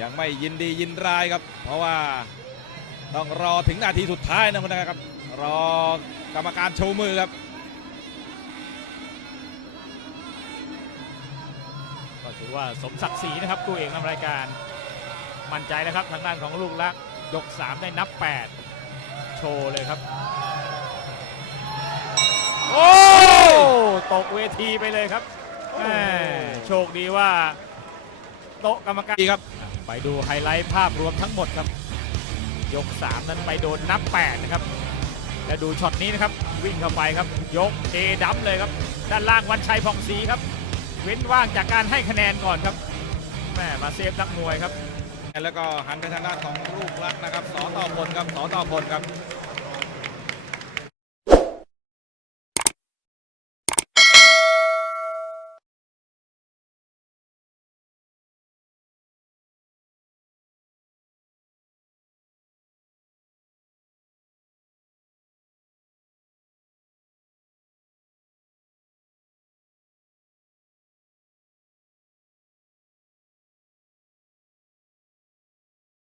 ยังไม่ยินดียินร้ายครับ เพราะว่าต้องรอถึงนาทีสุดท้ายนะคุณนะครับ รอกรรมการโชว์มือครับก็ถือว่าสมศักดิ์ศรีนะครับคู่เอกนำรายการมั่นใจแล้วครับทางด้านของลูกลักษณ์ยก 3 ได้นับ 8 โชว์เลยครับ โอ้ตกเวทีไปเลยครับแหม่โชคดีว่า โต๊ะกรรมการดีครับ ไปดูไฮไลท์ภาพรวมทั้งหมดครับ ยก 3 นั้นไปโดนนับ8นะครับ และดูช็อตนี้นะครับ วิ่งเข้าไปครับ ยกเอดัมเลยครับ ด้านล่างวันชัยผ่องศรีครับ เว้นว่างจากการให้คะแนนก่อนครับแม่มาเซฟนักมวยครับ แล้วก็หันไปทางด้านของลูกรักนะครับสอต่อพลครับสอต่อพลครับ